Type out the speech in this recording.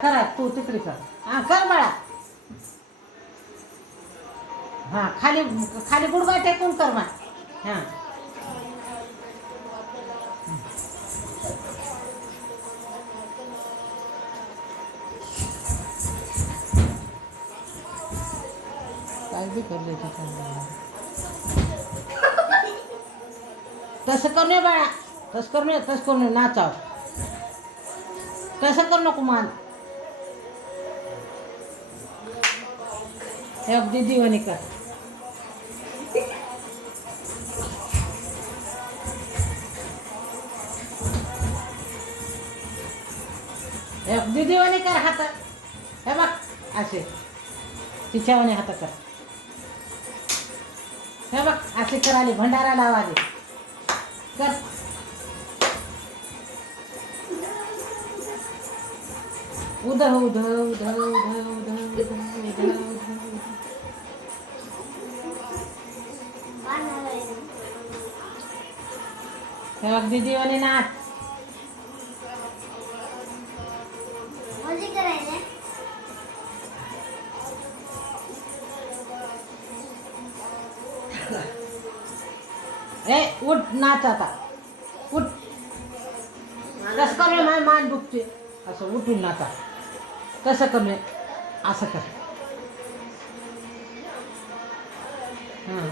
करा तू तिकडे कर. हा कर बाळा. हा खाली खाली गुडघा टेकून कर मा. हा काय बी करले तसं करू नये बाळा. तसं करू नये. तसं करू नये. नाचाव तसं करू नको मान. हे अगदी दिवाणी कर. हे अगदी दिवाणी कर हात. हे बघ असे तिच्यावाने हात कर. हे बघ असे कर. आली भंडारा लावा आली कर. उध उध उध उध उध उध उध हे अगदी दिवाने नाच. ए उठ नाच आता. उठ. कसं कर. माझी मान दुखते. असं उठून नाचा. कसं कर. असं कर. हां